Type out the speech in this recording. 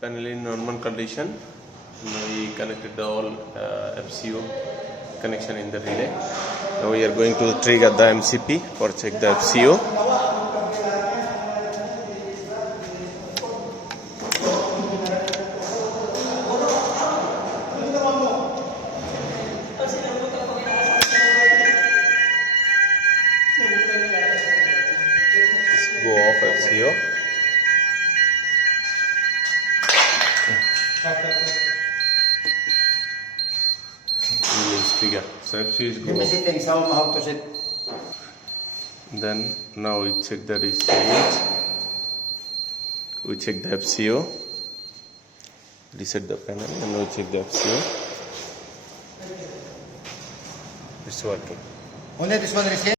panel in normal condition. We connected all FCO connection in the relay. Now we are going to trigger the MCP for check the FCO. Go off FCO. Trigger. So FCO is go off. How to set. Then now we check the receipt. We check the FCO. Reset the panel and we check the FCO. It's working. Only this one reset.